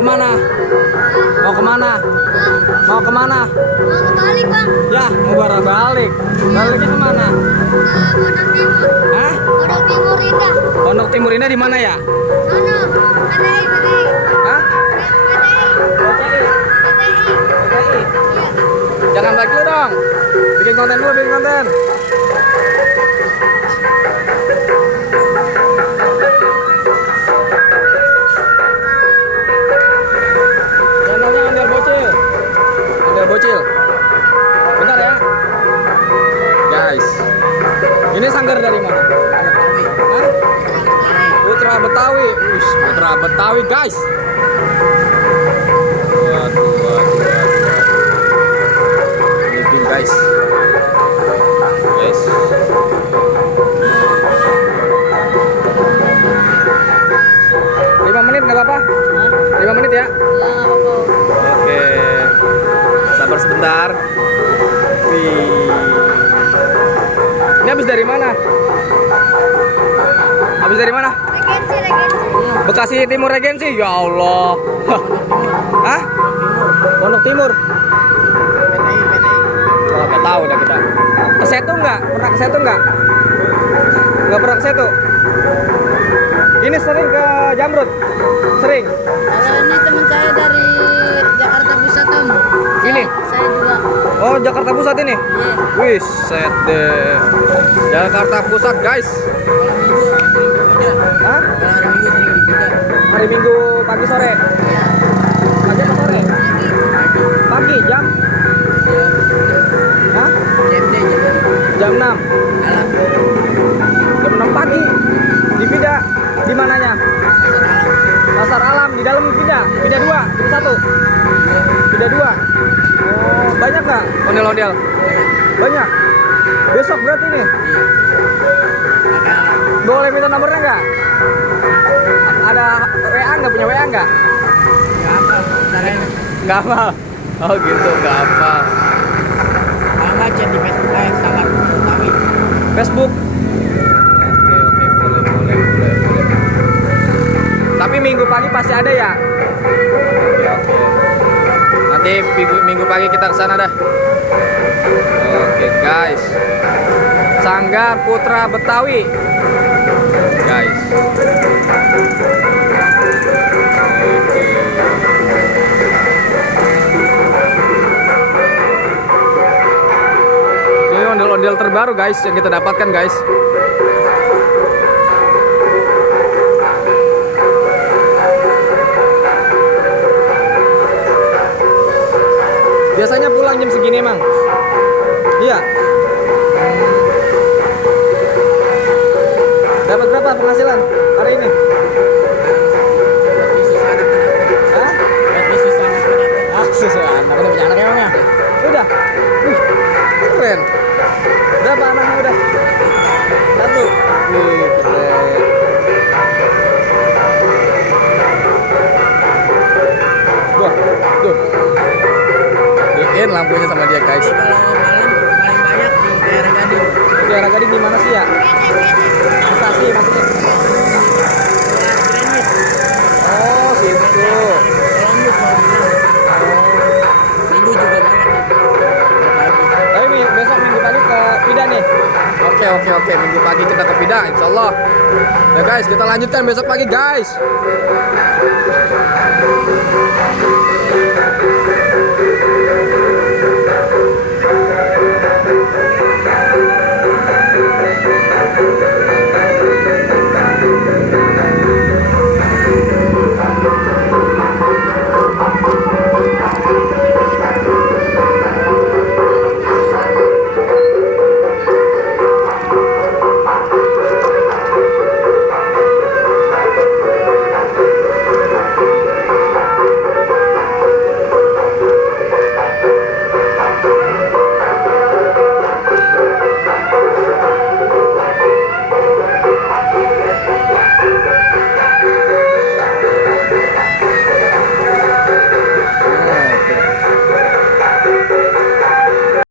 kemana? Mau kemana? Mau kemana? Mau kebalik bang. Ya, mau balik. Baliknya kemana? Ke Pondok Timur. Hah? Pondok Timur Indah. Pondok Timur Indah di mana ya? Sono. PTI. Hah? PTI. PTI. PTI. Jangan balik dulu dong. Bikin konten dulu, bikin konten. Channelnya Ondel Bocil. Ondel Bocil. Bentar ya. Guys. Ini sanggar dari mana? Hah? Putra Betawi. Wih, Putra Betawi, guys. Waduh. Ini guys. Guys. 5 menit nggak apa-apa? 5 menit ya? Oke. Sabar sebentar. Wih. Ini habis dari mana? Habis dari mana? Regensi. Bekasi Timur Regensi. Ya Allah. Hah? Pondok Timur. Oh, nggak tahu dah kita. Ke Setu nggak? Pernah ke Setu nggak? Nggak pernah ke Setu. Ini sering ke Jamrut? Sering? Kalau ini teman saya dari Jakarta Pusat om. Ini? Saya juga. Oh, Jakarta Pusat ini? Iya. Wih, set deh. Jakarta Pusat, guys. Hah? Hari Minggu sering dibuka. Hari Minggu pagi sore? Iya. Pagi atau sore? Pagi, jam? Hah? Jam 6? Jam 6 pagi? Di Vida? Di mananya? Pasar Alam, di dalam Vida? Vida 2? Vida 1? Vida 2? Oh, banyak nggak ondel-ondel? Banyak? Besok berarti nih? Boleh minta nomornya nggak? Ada WA nggak? Punya WA nggak? Nggak apa? Oh gitu, nggak apa. Sama chat di Facebook sangat Betawi. Facebook? Oke, boleh. Tapi minggu pagi pasti ada ya? Oke. Nanti minggu pagi kita ke sana dah. Oke, guys. Sanggar Putra Betawi. Guys. Oke. Ini ondel-ondel terbaru guys yang kita dapatkan guys. Biasanya pulang jam segini emang? Iya. Dapat berapa penghasilan hari ini? Hah? Sesuai anak udah punya anak emang ya? Udah. Keren. Berapa anaknya udah? 1. Wih, keren. Tuh. Bikin lampunya sama dia guys. Kalau malam paling banyak di daerah Gading. Di daerah Gading di mana sih ya? Bekasi maksudnya. Oh, situ. Columbus mau bilang. Minggu juga banyak nih. Tapi besok minggu pagi ke Vida nih. Oke. Minggu pagi kita ke Vida, insyaallah. Ya guys, kita lanjutkan besok pagi guys.